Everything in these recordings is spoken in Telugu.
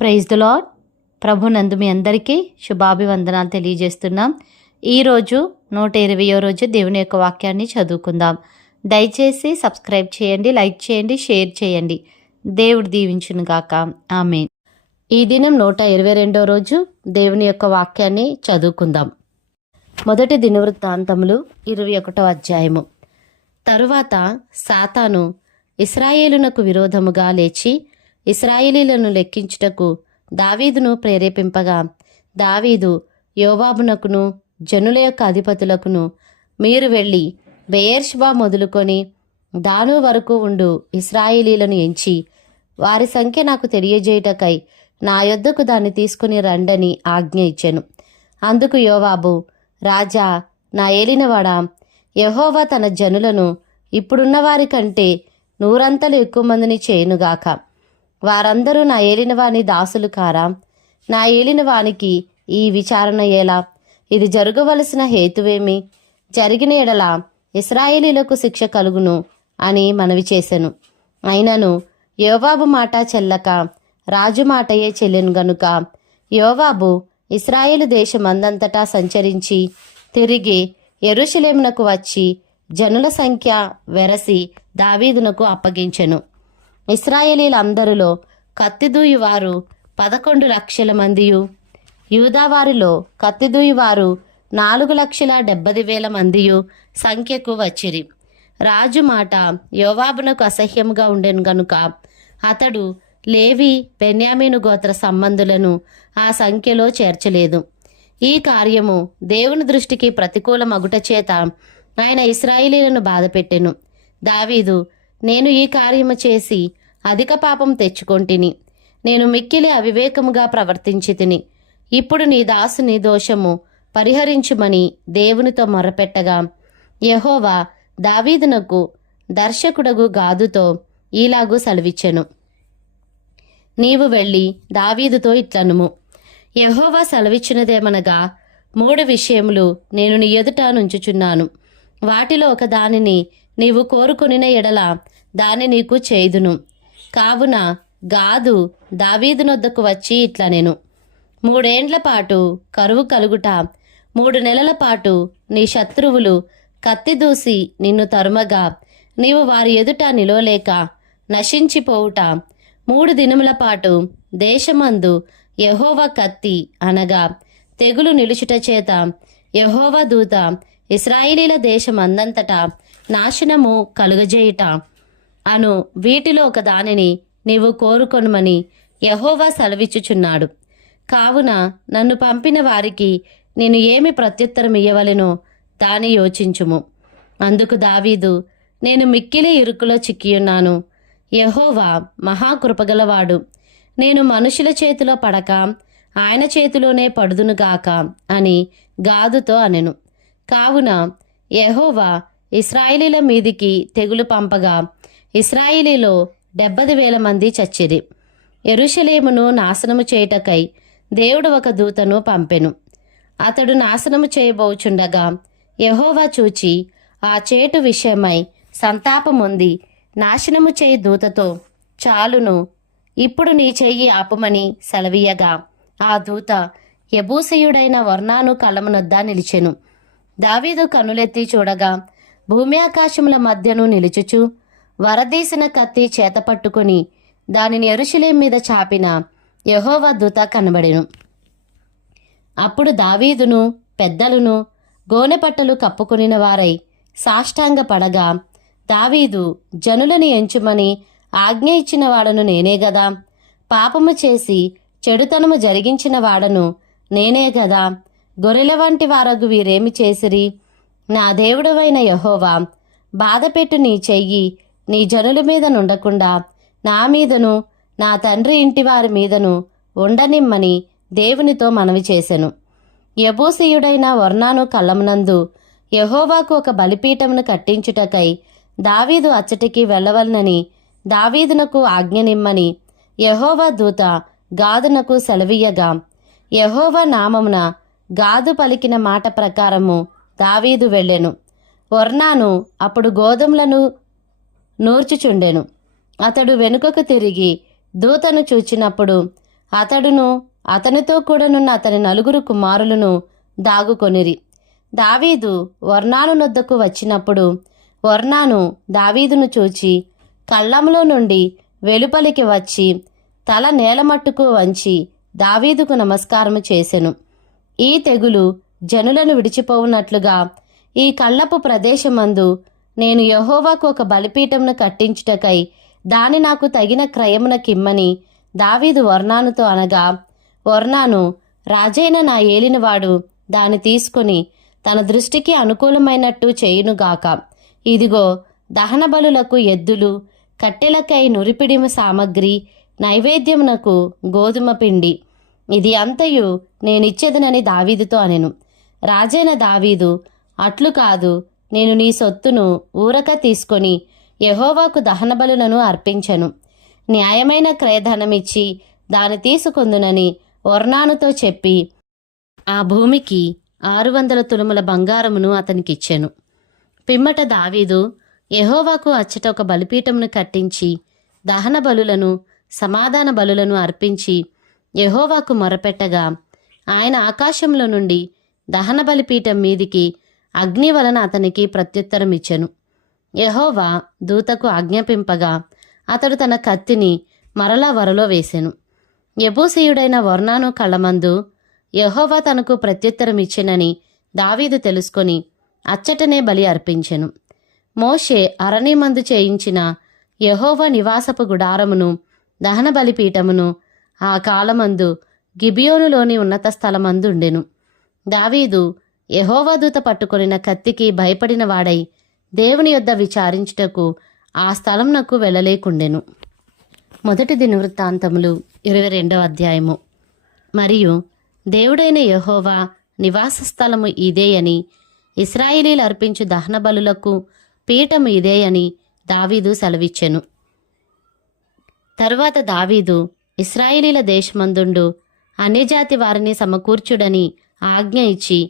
Praise the lord. ప్రభునందు మీ అందరికీ శుభాభివందనాలు తెలియజేస్తున్నాం. ఈరోజు 120వ రోజు దేవుని యొక్క వాక్యాన్ని చదువుకుందాం. దయచేసి సబ్స్క్రైబ్ చేయండి, లైక్ చేయండి, షేర్ చేయండి. దేవుడు దీవించును గాక. ఆమేన్. ఈ దినం 122వ రోజు దేవుని యొక్క వాక్యాన్ని చదువుకుందాం. మొదటి దినవృత్తాంతములు 21వ అధ్యాయము. తరువాత సాతాను ఇశ్రాయేలునకు విరోధముగా లేచి ఇశ్రాయేలీలను లెక్కించుటకు దావీదును ప్రేరేపింపగా, దావీదు యోవాబునకును జనుల యొక్క అధిపతులకును, మీరు వెళ్ళి బెయేర్షెబా మొదలుకొని దాను వరకు ఉండు ఇశ్రాయేలీలను ఎంచి వారి సంఖ్య నాకు తెలియజేయుటకై నా యొద్దకు దాన్ని తీసుకుని రండని ఆజ్ఞ ఇచ్చెను. అందుకు యోవాబు, రాజా, నా ఏలినవాడా, యెహోవా తన జనులను ఇప్పుడున్న వారి కంటే 100 ఎక్కువ మందిని చేయునుగాక. వారందరూ నా ఏలినవాని దాసులు కారా? నా ఏలినవానికి ఈ విచారణ ఎలా? ఇది జరగవలసిన హేతువేమి? జరిగిన ఎడల ఇశ్రాయేలీలకు శిక్ష కలుగును అని మనవి చేసెను. అయినను యోవాబు మాట చెల్లక రాజు మాటయే చెల్లెను గనుక యోవాబు ఇశ్రాయేలు దేశమందంతటా సంచరించి తిరిగి యెరూషలేమునకు వచ్చి జనుల సంఖ్య వెరసి దావీదునకు అప్పగించెను. ఇశ్రాయేలీలందరిలో కత్తిదూయువారు 11 లక్షల మందియు, యూదావారిలో కత్తిదూయువారు 4,70,000 మందియు సంఖ్యకు వచ్చిరి. రాజు మాట యోవాబునకు అసహ్యముగా ఉండెను గనుక అతడు లేవి, బెన్యామీను గోత్ర సంబంధులను ఆ సంఖ్యలో చేర్చలేదు. ఈ కార్యము దేవుని దృష్టికి ప్రతికూలమగుట చేత ఆయన ఇశ్రాయేలీలను బాధపెట్టెను. దావీదు, నేను ఈ కార్యము చేసి అధిక పాపం తెచ్చుకొంటిని. నేను మిక్కిలి అవివేకముగా ప్రవర్తించి తిని. ఇప్పుడు నీ దాసుని దోషము పరిహరించుమని దేవునితో మొరపెట్టగా, యెహోవా దావీదునకు దర్శకుడగు గాదుతో ఈలాగు సెలవిచ్చెను. నీవు వెళ్ళి దావీదుతో ఇట్లనుము, యెహోవా సెలవిచ్చినదేమనగా, 3 విషయములు నేను నీ ఎదుట నుంచుచున్నాను. వాటిలో ఒక దానిని నీవు కోరుకొనిన ఎడల దాన్ని నీకు చేయుదును. కావున గాదు దావీదునొద్దకు వచ్చి ఇట్లనెను, 3 ఏండ్ల పాటు కరువు కలుగుట, 3 నెలల పాటు నీ శత్రువులు కత్తి దూసి నిన్ను తరుమగా నీవు వారి ఎదుట నిలవలేక నశించిపోవుట, 3 దినముల పాటు దేశమందు యెహోవా కత్తి అనగా తెగులు నిలుచుట చేత యెహోవా దూత ఇశ్రాయేలీల దేశమందంతటా నాశనము కలుగజేయుట అను వీటిలో ఒక దానిని నీవు కోరుకొనుమని యెహోవా సెలవిచ్చుచున్నాడు. కావున నన్ను పంపిన వారికి నేను ఏమి ప్రత్యుత్తరం ఇయ్యవలెనో దాని యోచించుము. అందుకు దావీదు, నేను మిక్కిలి ఇరుకులో చిక్కియున్నాను. యెహోవా మహాకృపగలవాడు. నేను మనుషుల చేతిలో పడక ఆయన చేతిలోనే పడుదునుగాక అని గాదుతో అనెను. కావున యెహోవా ఇశ్రాయేలీల మీదికి తెగులు పంపగా ఇశ్రాయేలీలో 70,000 మంది చచ్చిరి. యెరూషలేమును నాశనము చేయుటకై దేవుడు ఒక దూతను పంపెను. అతడు నాశనము చేయబోచుండగా యెహోవా చూచి ఆ చేటు విషయమై సంతాపముంది నాశనము చేయి దూతతో, చాలును, ఇప్పుడు నీ చెయ్యి ఆపుమని సెలవీయగా ఆ దూత యెబూసీయుడైన ఒర్నాను కళ్ళమునొద్ద నిలిచెను. దావీదు కనులెత్తి చూడగా భూమి ఆకాశముల మధ్యను నిలుచుచు వరదీసిన కత్తి చేతపట్టుకుని దానిని యెరూషలేము మీద చాపిన యెహోవా దూత కనబడెను. అప్పుడు దావీదును పెద్దలును గోనెపట్టలు కప్పుకొనిన వారై సాష్టాంగ పడగా, దావీదు, జనులను ఎంచుమని ఆజ్ఞ ఇచ్చిన వాడను నేనే గదా, పాపము చేసి చెడుతనము జరిగించిన వాడను నేనే గదా, గొర్రెల వంటి వారగు వీరేమి చేసిరి? నా దేవుడవైన యెహోవా, బాధపెట్టు నీ చెయ్యి నీ జనుల మీద నుండకుండా నా మీదను నా తండ్రి ఇంటి వారి మీదను ఉండనిమ్మని దేవునితో మనవి చేసెను. యెబూసీయుడైన ఒర్నాను కళ్ళమునందు యెహోవాకు ఒక బలిపీఠమును కట్టించుటకై దావీదు అచ్చటికి వెళ్ళవలనని దావీదునకు ఆజ్ఞనిమ్మని యెహోవా దూత గాదునకు సెలవీయగా, యెహోవా నామమున గాదు పలికిన మాట ప్రకారము దావీదు వెళ్ళెను. ఒర్నాను అప్పుడు గోధుమలను నూర్చుచుండెను. అతడు వెనుకకు తిరిగి దూతను చూచినప్పుడు అతడును అతనితో కూడానున్న అతని 4 కుమారులను దాగుకొనిరి. దావీదు ఒర్నాను నొద్దకు వచ్చినప్పుడు ఒర్నాను దావీదును చూచి కళ్ళంలో నుండి వెలుపలికి వచ్చి తల నేలమట్టుకు వంచి దావీదుకు నమస్కారము చేసెను. ఈ తెగులు జనులను విడిచిపోవునట్లుగా ఈ కళ్ళపు ప్రదేశమందు నేను యెహోవాకు ఒక బలిపీఠమును కట్టించుటకై దాని నాకు తగిన క్రయమునకిమ్మని దావీదు ఒర్నానుతో అనగా, ఒర్నాను రాజైన నా ఏలినవాడు దాన్ని తీసుకుని తన దృష్టికి అనుకూలమైనట్టు చేయునుగాక. ఇదిగో దహన బలులకు ఎద్దులు, కట్టెలకై నురిపిడిమ సామగ్రి, నైవేద్యమునకు గోధుమ పిండి, ఇది అంతయు నేనిచ్చేదనని దావీదుతో అనెను. రాజైన దావీదు, అట్లు కాదు, నేను నీ సొత్తును ఊరక తీసుకొని యెహోవాకు దహనబలులను అర్పించెను. న్యాయమైన క్రయధనమిచ్చి దాని తీసుకొందునని ఒర్నానుతో చెప్పి ఆ భూమికి 600 తులముల బంగారమును అతనికిచ్చెను. పిమ్మట దావీదు యెహోవాకు అచ్చట ఒక బలిపీఠమును కట్టించి దహన బలులను సమాధాన బలులను అర్పించి యెహోవాకు మొరపెట్టగా ఆయన ఆకాశంలో నుండి దహన బలిపీఠం మీదికి అగ్ని వలన అతనికి ప్రత్యుత్తరమిచ్చెను. యెహోవా దూతకు ఆజ్ఞాపింపగా అతడు తన కత్తిని మరలా వరలో వేసెను. యెబూసీయుడైన ఒర్నాను కళ్ళమందు యెహోవా తనకు ప్రత్యుత్తరమిచ్చెనని దావీదు తెలుసుకొని అచ్చటనే బలి అర్పించెను. మోషే అరణ్యమందు చేయించిన యెహోవా నివాసపు గుడారమును దహన బలిపీఠమును ఆ కాలమందు గిబియోనులోని ఉన్నత స్థలమందుండెను. దావీదు యెహోవా దూత పట్టుకొనిన కత్తికి భయపడిన వాడై దేవుని యొద్ద విచారించుటకు ఆ స్థలంనకు వెళ్ళలేకుండెను. 1 దినవృత్తాంతములు 22వ అధ్యాయము. మరియు దేవుడైన యెహోవా నివాస స్థలము ఇదే అని, ఇశ్రాయేలీలు అర్పించు దహన బలులకు పీఠము ఇదే అని దావీదు సెలవిచ్చెను. తరువాత దావీదు ఇశ్రాయేలీల దేశమందుండు అన్యజాతి వారిని సమకూర్చుడని ఆజ్ఞ ఇచ్చి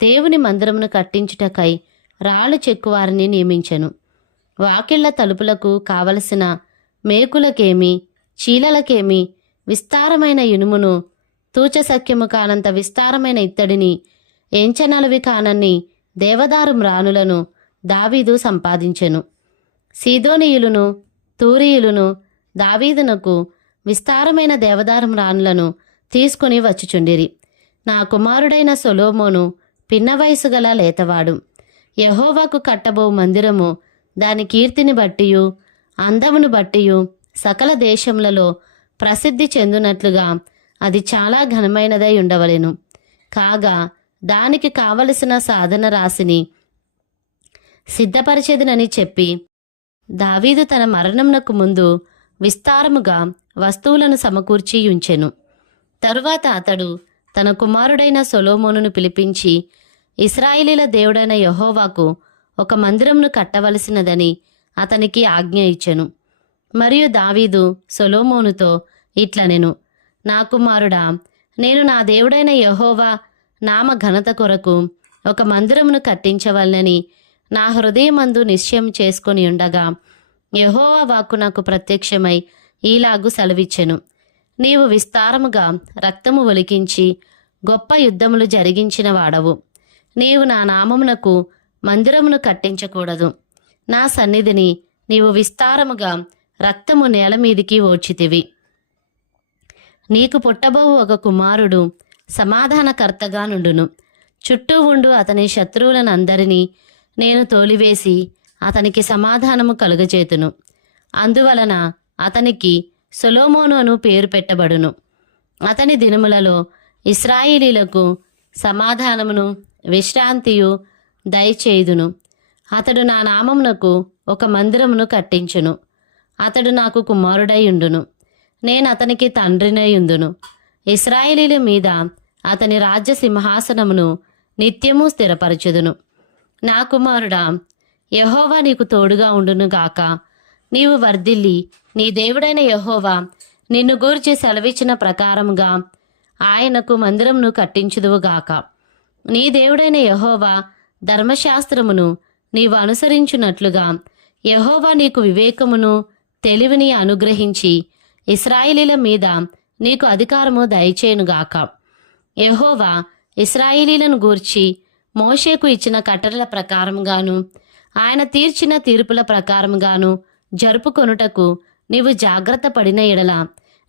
దేవుని మందిరమును కట్టించుటకై రాళ్ళు చెక్కువారిని నియమించెను. వాకిళ్ల తలుపులకు కావలసిన మేకులకేమి చీలలకేమి విస్తారమైన ఇనుమును, తూచసఖ్యము కానంత విస్తారమైన ఇత్తడిని, ఎంచనలవి కానన్ని దేవదారు మ్రానులను దావీదు సంపాదించెను. సీదోనీయులను తూరీయులను దావీదునకు విస్తారమైన దేవదారు మ్రానులను తీసుకుని వచ్చుచుండిరి. నా కుమారుడైన సొలొమోను పిన్న వయసు గల లేతవాడు. యెహోవాకు కట్టబో మందిరము దాని కీర్తిని బట్టియు అందమును బట్టియు సకల దేశములలో ప్రసిద్ధి చెందునట్లుగా అది చాలా ఘనమైనదై ఉండవలెను. కాగా దానికి కావలసిన సాధన రాశిని సిద్ధపరిచేదనని చెప్పి దావీదు తన మరణమునకు ముందు విస్తారముగా వస్తువులను సమకూర్చి ఉంచెను. తరువాత అతడు తన కుమారుడైన సొలొమోనును పిలిపించి ఇశ్రాయేలీల దేవుడైన యెహోవాకు ఒక మందిరమును కట్టవలసినదని అతనికి ఆజ్ఞ ఇచ్చెను. మరియు దావీదు సొలొమోనుతో ఇట్లనెను, నా కుమారుడా, నేను నా దేవుడైన యెహోవా నామ ఘనత కొరకు ఒక మందిరమును కట్టించవలనని నా హృదయమందు నిశ్చయం చేసుకొని ఉండగా యెహోవా వాక్కు నాకు ప్రత్యక్షమై ఈలాగు సెలవిచ్చెను. నీవు విస్తారముగా రక్తము ఒలికించి గొప్ప యుద్ధములు జరిగించిన వాడవు. నీవు నా నామమునకు మందిరమును కట్టించకూడదు. నా సన్నిధిని నీవు విస్తారముగా రక్తము నేల మీదికి ఓడ్చితివి. నీకు పుట్టబోవు ఒక కుమారుడు సమాధానకర్తగా నుండును. చుట్టూ ఉండు అతని శత్రువులనందరినీ నేను తోలివేసి అతనికి సమాధానము కలుగచేతును. అందువలన అతనికి సొలొమోను అను పేరు పెట్టబడును. అతని దినములలో ఇశ్రాయేలీలకు సమాధానమును విశ్రాంతియు దయచేయుదును. అతడు నా నామమునకు ఒక మందిరమును కట్టించును. అతడు నాకు కుమారుడై ఉండును. నేను అతనికి తండ్రినై ఉందును. ఇశ్రాయేలీల మీద అతని రాజ్య సింహాసనమును నిత్యము స్థిరపరచుదును. నా కుమారుడా, యెహోవా నీకు తోడుగా ఉండును గాక. నీవు వర్ధిల్లి నీ దేవుడైన యెహోవా నిన్ను గూర్చి సెలవిచ్చిన ప్రకారముగా ఆయనకు మందిరమును కట్టించుదువుగాక. నీ దేవుడైన యెహోవా ధర్మశాస్త్రమును నీవు అనుసరించున్నట్లుగా యెహోవా నీకు వివేకమును తెలివిని అనుగ్రహించి ఇశ్రాయేలీల మీద నీకు అధికారము దయచేయునుగాక. యెహోవా ఇశ్రాయేలీలను గూర్చి మోషేకు ఇచ్చిన కట్టడల ప్రకారంగాను ఆయన తీర్చిన తీర్పుల ప్రకారంగాను జరుపుకొనుటకు నీవు జాగ్రత్త పడిన ఎడల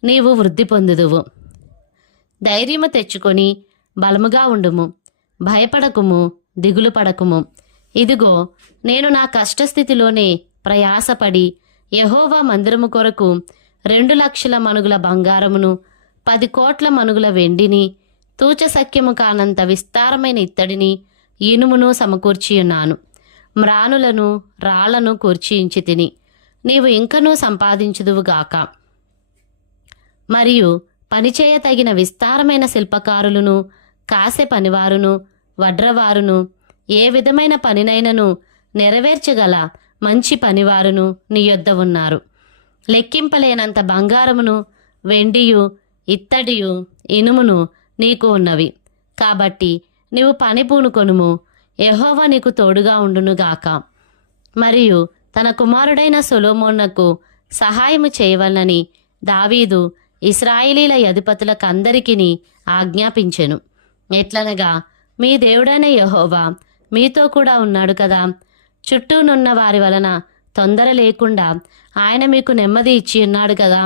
నీవు వృద్ధి పొందుదువు. ధైర్యము తెచ్చుకొని బలముగా ఉండుము, భయపడకుము, దిగులు పడకుము. ఇదిగో, నేను నా కష్టస్థితిలోనే ప్రయాసపడి యెహోవా మందిరము కొరకు 2,00,000 మణుగుల బంగారమును 10 కోట్ల మణుగుల వెండిని తూచసఖ్యము కానంత విస్తారమైన ఇత్తడిని ఇనుమును సమకూర్చియున్నాను. మ్రానులను రాళ్లను కూర్చియించి తిని నీవు ఇంకనూ సంపాదించుదువుగాక. మరియు పనిచేయ తగిన విస్తారమైన శిల్పకారులను, కాసె పనివారును, వడ్రవారును, ఏ విధమైన పనినైనను నెరవేర్చగల మంచి పనివారును నీ యొద్ద ఉన్నారు. లెక్కింపలేనంత బంగారమును, వెండియు, ఇత్తడియు, ఇనుమును నీకు ఉన్నవి. కాబట్టి నీవు పని పూనుకొనుము, యెహోవా నీకు తోడుగా ఉండునుగాక. మరియు తన కుమారుడైన సొలొమోనునకు సహాయము చేయవలనని దావీదు ఇశ్రాయేలీల అధిపతులకందరికీ ఆజ్ఞాపించెను. ఎట్లనగా, మీ దేవుడైన యెహోవా మీతో కూడా ఉన్నాడు కదా. చుట్టూనున్న వారి వలన తొందర లేకుండా ఆయన మీకు నెమ్మది ఇచ్చి ఉన్నాడు కదా.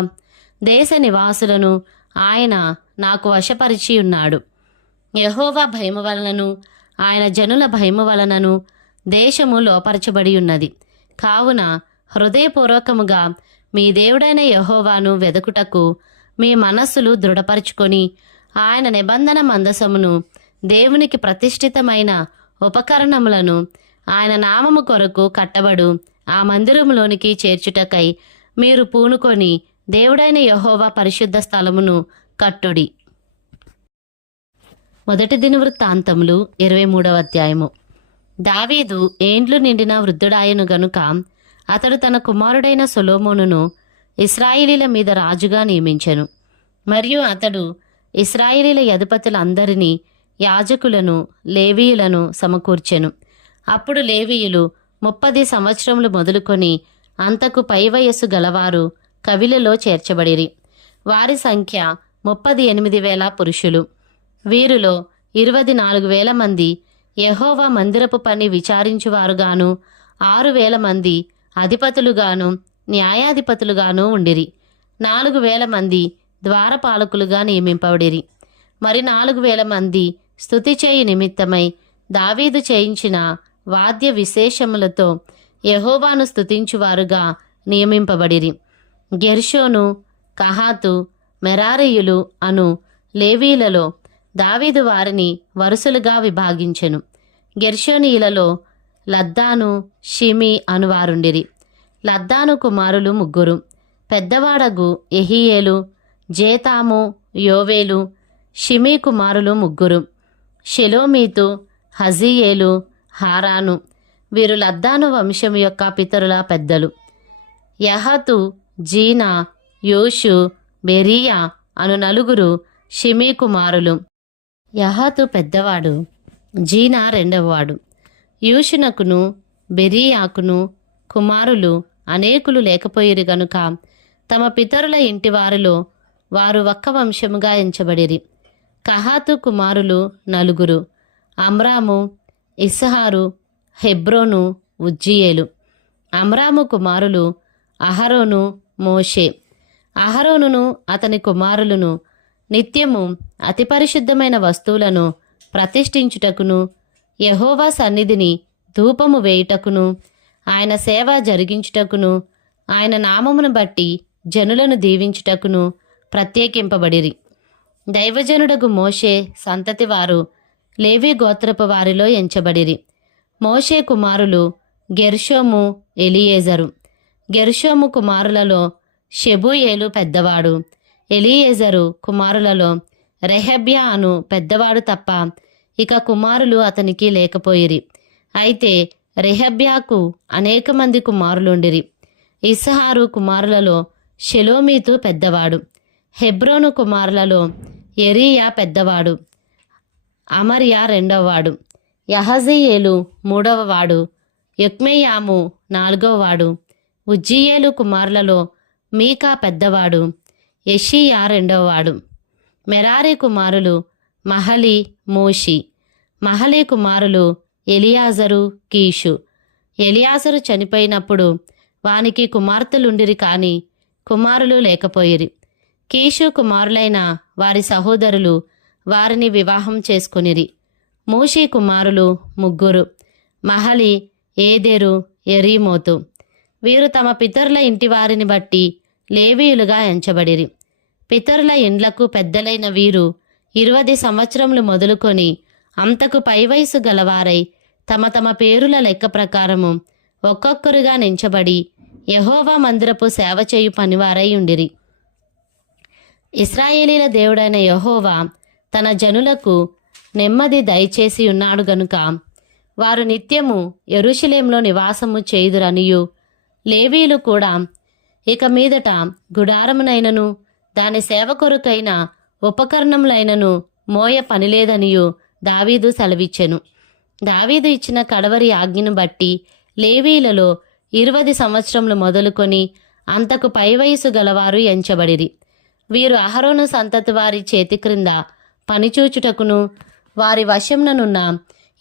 దేశ నివాసులను ఆయన నాకు వశపరిచి ఉన్నాడు. యెహోవా భయము వలనను ఆయన జనుల భయము వలనను దేశము లోపరచబడి ఉన్నది. కావున హృదయపూర్వకముగా మీ దేవుడైన యెహోవాను వెదకుటకు మీ మనస్సులు దృఢపరుచుకొని ఆయన నిబంధన మందసమును, దేవునికి ప్రతిష్ఠితమైన ఉపకరణములను ఆయన నామము కొరకు కట్టబడు ఆ మందిరములోనికి చేర్చుటకై మీరు పూనుకొని దేవుడైన యెహోవా పరిశుద్ధ స్థలమును కట్టుడి. మొదటి దినవృత్తాంతములు 23వ అధ్యాయము. దావీదు ఏండ్లు నిండిన వృద్ధుడాయను గనుక అతడు తన కుమారుడైన సొలొమోనును ఇశ్రాయేలీల మీద రాజుగా నియమించెను. మరియు అతడు ఇశ్రాయేలీల అధిపతులందరినీ, యాజకులను, లేవీయులను సమకూర్చెను. అప్పుడు లేవీయులు 30 సంవత్సరములు మొదలుకొని అంతకు పై వయస్సు గలవారు కవిలలో చేర్చబడిరి. వారి సంఖ్య 38,000 పురుషులు. వీరిలో 24,000 మంది యెహోవా మందిరపు పని విచారించువారుగాను, 6,000 మంది అధిపతులుగాను న్యాయాధిపతులుగాను ఉండిరి. 4,000 మంది ద్వారపాలకులుగా నియమింపబడిరి. మరి 4,000 మంది స్తుతి చేయు నిమిత్తమై దావీదు చేయించిన వాద్య విశేషములతో యెహోవాను స్తుతించువారుగా నియమింపబడిరి. గెర్షోను, కహాతు, మెరారీయులు అను లేవీలలో దావీదు వారిని వరుసలుగా విభాగించెను. గెర్షోనీయులలో లద్దాను, షిమి అనువారుండిరి. లద్దాను కుమారులు 3. పెద్దవాడగు యెహీయేలు, జేతాము, యోవేలు. షిమీ కుమారులు 3. షెలోమీతు, హజీయేలు, హారాను. వీరు లద్దాను వంశం యొక్క పితరుల పెద్దలు. యహతు, జీనా, యోషు, బెరీయా అను 4 షిమీ కుమారులు. యహతు పెద్దవాడు, జీనా రెండవవాడు. యూషునకును బెరీయాకును కుమారులు అనేకులు లేకపోయిరు గనుక తమ పితరుల ఇంటి వారిలో వారు ఒక్క వంశముగా ఎంచబడిరి. కహాతు కుమారులు 4: అమ్రాము, ఇస్హారు, హెబ్రోను, ఉజ్జీయేలు. అమ్రాము కుమారులు అహరోను, మోషే. అహరోనును అతని కుమారులను నిత్యము అతి పరిశుద్ధమైన వస్తువులను ప్రతిష్ఠించుటకును, యెహోవా సన్నిధిని ధూపము వేయుటకును, ఆయన సేవ జరిగించుటకును, ఆయన నామమును బట్టి జనులను దీవించుటకును ప్రత్యేకింపబడిరి. దైవజనుడగు మోషే సంతతి వారు లేవీ గోత్రపు వారిలో ఎంచబడిరి. మోషే కుమారులు గెర్షోము, ఎలియేజరు. గెర్షోము కుమారులలో షెబూయేలు పెద్దవాడు. ఎలియేజరు కుమారులలో రెహబ్యా అను పెద్దవాడు తప్ప ఇక కుమారులు అతనికి లేకపోయిరి. అయితే రెహబ్యాకు అనేక మంది కుమారులుండిరి. ఇస్హారు కుమారులలో షెలోమీతు పెద్దవాడు. హెబ్రోను కుమారులలో ఎరీయా పెద్దవాడు. అమర్యా రెండవవాడు. యహజీయేలు మూడవవాడు. యొక్మెయాము 4వవాడు. ఉజ్జీయేలు కుమారులలో మీకా పెద్దవాడు. యెషీయా రెండవవాడు. మెరారి కుమారులు మహలి, మూషి. మహలి కుమారులు ఎలియాజరు, కీషు. ఎలియాజరు చనిపోయినప్పుడు వానికి కుమార్తెలుండిరి కాని కుమారులు లేకపోయిరి. కీషు కుమారులైన వారి సహోదరులు వారిని వివాహం చేసుకొనిరి. మూషి కుమారులు ముగ్గురు, మహలి, ఏదెరు, ఎరీమోతు. వీరు తమ పితరుల ఇంటి వారిని బట్టి లేవీయులుగా ఎంచబడిరి. పితరుల ఇండ్లకు పెద్దలైన వీరు 20 సంవత్సరములు మొదలుకొని అంతకు పైవయసు గలవారై తమ తమ పేరుల లెక్క ప్రకారము ఒక్కొక్కరుగా నించబడి యెహోవా మందిరపు సేవ చేయు పనివారై ఉండిరి. ఇశ్రాయేలీల దేవుడైన యెహోవా తన జనులకు నెమ్మది దయచేసి ఉన్నాడు గనుక వారు నిత్యము యెరూషలేములో నివాసము చేయుదురనియు, లేవీయులు కూడా ఇక మీదట గుడారమునైనను దాని సేవ కొరకైన ఉపకరణములైనను మోయ పనిలేదనియు దావీదు సెలవిచ్చెను. దావీదు ఇచ్చిన కడవరి ఆజ్ఞను బట్టి లేవీయులలో 20 సంవత్సరములు మొదలుకొని అంతకు పైవయసు గలవారు ఎంచబడిరి. వీరు అహరోను సంతతి వారి చేతి క్రింద పనిచూచుటకును వారి వశంననున్న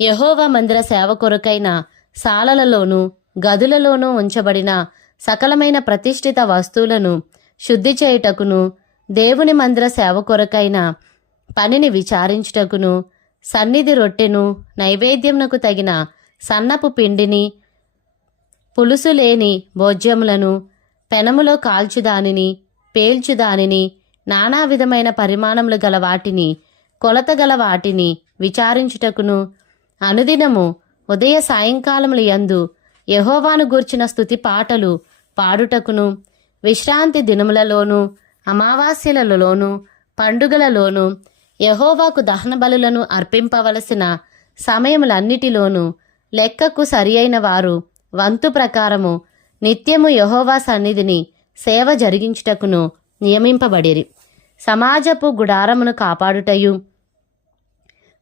యెహోవా మందిర సేవ కొరకైన సాలలలోనూ గదులలోనూ ఉంచబడిన సకలమైన ప్రతిష్ఠిత వస్తువులను శుద్ధి చేయుటకును, దేవుని మందిర సేవ కొరకైన పనిని విచారించుటకును, సన్నిధి రొట్టెను, నైవేద్యమునకు తగిన సన్నపు పిండిని, పులుసు లేని భోజ్యములను, పెనములో కాల్చుదానిని, పేల్చుదానిని, నానా విధమైన పరిమాణములు గల వాటిని, కొలత గల వాటిని విచారించుటకును, అనుదినము ఉదయ సాయంకాలముల యందు యెహోవాను గూర్చిన స్తుతి పాటలు పాడుటకును, విశ్రాంతి దినములలోను అమావాస్యలలోను పండుగలలోను యెహోవాకు దహన బలులను అర్పింపవలసిన సమయములన్నిటిలోనూ లెక్కకు సరియైన వారు వంతు ప్రకారము నిత్యము యెహోవా సన్నిధిని సేవ జరిగించుటకును నియమింపబడిరి. సమాజపు గుడారమును కాపాడుటయు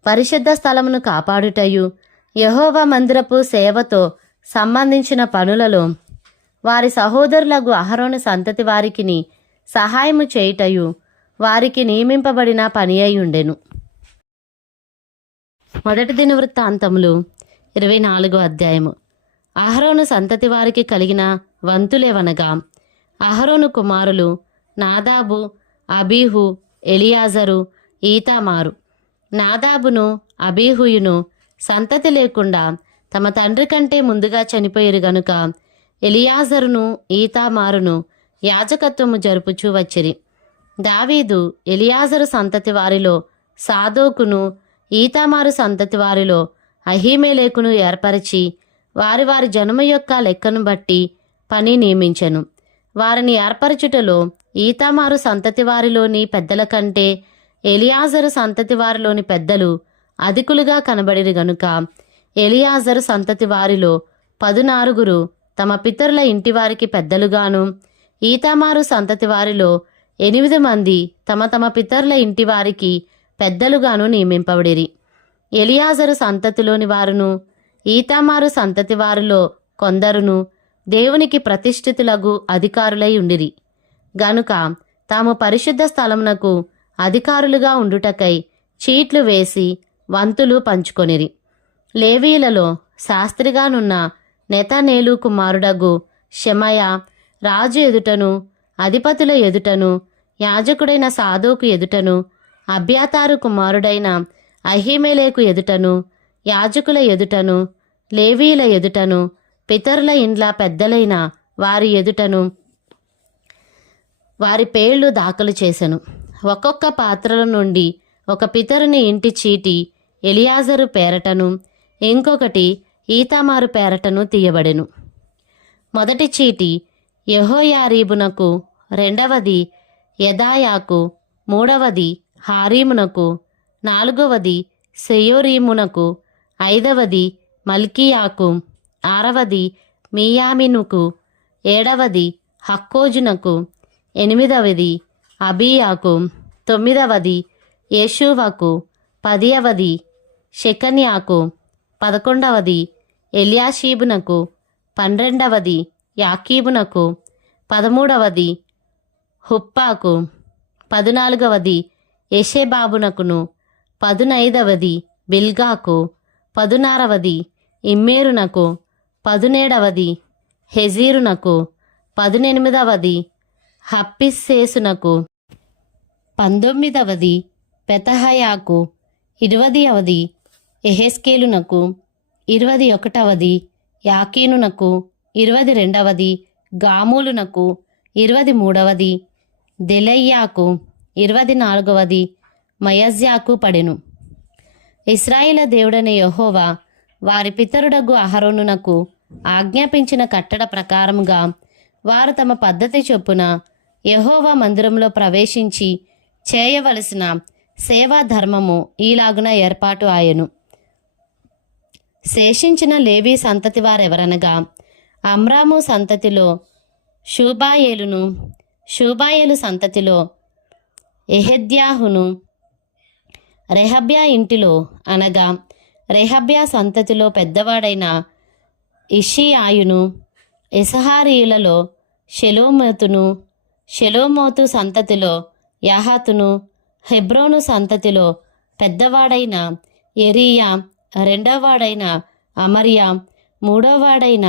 పరిశుద్ధ స్థలమును కాపాడుటయు యెహోవా మందిరపు సేవతో సంబంధించిన పనులలో వారి సహోదరులకు అహరోను సంతతి వారికిని సహాయము చేయుటయు వారికి నియమింపబడిన పని అయి ఉండెను. మొదటి దినవృత్తాంతములు 24వ అధ్యాయము. అహరోను సంతతి వారికి కలిగిన వంతులేవనగా, అహరోను కుమారులు నాదాబు, అబీహు, ఎలియాజరు, ఈతామారు. నాదాబును అబీహుయును సంతతి లేకుండా తమ తండ్రి కంటే ముందుగా చనిపోయిరు గనుక ఎలియాజరును ఈతామారును యాజకత్వము జరుపుచూ వచ్చిరి. దావీదు ఎలియాజరు సంతతి వారిలో సాదోకును, ఈతామారు సంతతి వారిలో అహీమెలెకును ఏర్పరిచి వారి వారి జనము యొక్క లెక్కను బట్టి పని నియమించెను. వారిని ఏర్పరచుటలో ఈతామారు సంతతి వారిలోని పెద్దల కంటే ఎలియాజరు సంతతి వారిలోని పెద్దలు అధికులుగా కనబడిరి గనుక ఎలియాజరు సంతతి వారిలో 14 తమ పితరుల ఇంటివారికి పెద్దలుగాను, ఈతామారు సంతతి వారిలో 8 మంది తమ తమ పితరుల ఇంటివారికి పెద్దలుగాను నియమింపబడిరి. ఎలియాజరు సంతతిలోని వారును ఈతామారు సంతతి వారిలో కొందరును దేవునికి ప్రతిష్ఠితులగు అధికారులై ఉండిరి గనుక తాము పరిశుద్ధ స్థలమునకు అధికారులుగా ఉండుటకై చీట్లు వేసి వంతులు పంచుకొనిరి. లేవీయులలో శాస్త్రిగానున్న నెతనేలు కుమారుడగు షెమయ రాజు ఎదుటను, అధిపతుల ఎదుటను, యాజకుడైన సాదోకు ఎదుటను, అబ్యాతారు కుమారుడైన అహీమెలెకు ఎదుటను, యాజకుల ఎదుటను, లేవీయుల ఎదుటను, పితరుల ఇండ్ల పెద్దలైన వారి ఎదుటను వారి పేర్లు దాఖలు చేసెను. ఒక్కొక్క పాత్రల నుండి ఒక పితరుని ఇంటి చీటి ఎలియాజరు పేరటను, ఇంకొకటి ఈతామారు పేరటను తీయబడెను. మొదటి చీటి యెహోయారీబునకు, రెండవది యెదాయాకు, మూడవది హారీమునకు, నాలుగవది సెయోరీమునకు, ఐదవది మల్కీయాకు, ఆరవది మీయామినుకు, ఏడవది హక్కోజునకు, ఎనిమిదవది అబీయాకు, తొమ్మిదవది యేషూవకు, 10వది షెకన్యాకు, 11వది ఎల్యాషీబునకు, 12వది యాకీబునకు, 13వది హుప్పాకు, 14వది యెషెబాబునకును 15వది బిల్గాకు 16వది ఇమ్మేరునకు 17వది హెజీరునకు 18వది హప్పిస్సేసునకు 19వది పెతహయాకు 20వది ఎహెస్కేలునకు 21వది యాకీనునకు 22వది గామూలునకు 23వది దెలయ్యాకు 24వది మయజ్యాకు పడెను. ఇశ్రాయేలు దేవుడైన యెహోవా వారి పితరుడగు అహరోనునకు ఆజ్ఞాపించిన కట్టడ ప్రకారముగా వారు తమ పద్ధతి చొప్పున యెహోవా మందిరంలో ప్రవేశించి చేయవలసిన సేవా ధర్మము ఈలాగున ఏర్పాటు ఆయను. శేషించిన లేవీ సంతతి వారెవరనగా అమ్రాము సంతతిలో షూబాయేలును, షూబాయేలు సంతతిలో ఎహెద్యాహును, రెహబ్యా ఇంటిలో అనగా రెహబ్యా సంతతిలో పెద్దవాడైన ఇషియాయును, ఇసహారీయులలో షెలోమోతును, షెలోమోతు సంతతిలో యాహాతును, హెబ్రోను సంతతిలో పెద్దవాడైన ఎరీయా, రెండవవాడైన అమర్యా, మూడోవాడైన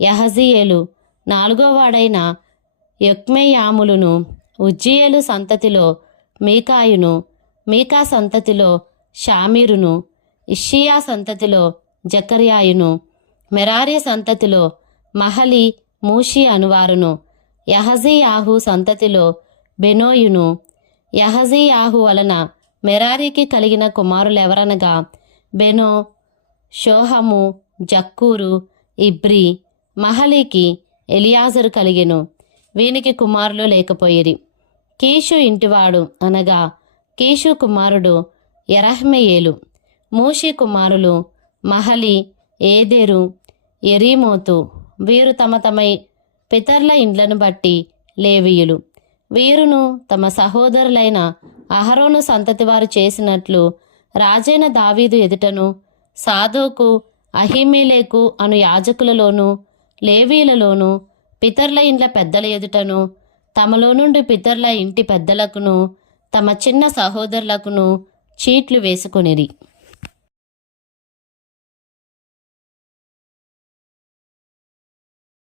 యహజీయేలు, నాలుగోవాడైన యొక్మెయాములును, ఉజ్జీయేలు సంతతిలో మీకాయును, మీకా సంతతిలో షామీరును, ఇష్షియా సంతతిలో జకర్యాయును, మెరారి సంతతిలో మహలి మూషి అనువారును, యహజీయాహు సంతతిలో బెనోయును. యహజీయాహు వలన మెరారికి కలిగిన కుమారులెవరనగా బెనో, షోహము, జక్కూరు, ఇబ్రి. మహలికి ఎలియాజరు కలిగెను. వీనికి కుమారులు లేకపోయిరి. కీషు ఇంటివాడు అనగా కీషు కుమారుడు యెరహ్మెయేలు. మూషి కుమారులు మహలి, ఏదెరు, యెరీమోతు. వీరు తమ తమ పితరుల ఇండ్లను బట్టి లేవీయులు. వీరును తమ సహోదరులైన అహరోను సంతతి వారు చేసినట్లు రాజైన దావీదు ఎదుటను సాదోకు, అహీమెలెకు అను యాజకులలోను లేవీలలోను పితరుల ఇండ్ల పెద్దల ఎదుటను తమలో నుండి పితరుల ఇంటి పెద్దలకును తమ చిన్న సహోదరులకును చీట్లు వేసుకొనిరి.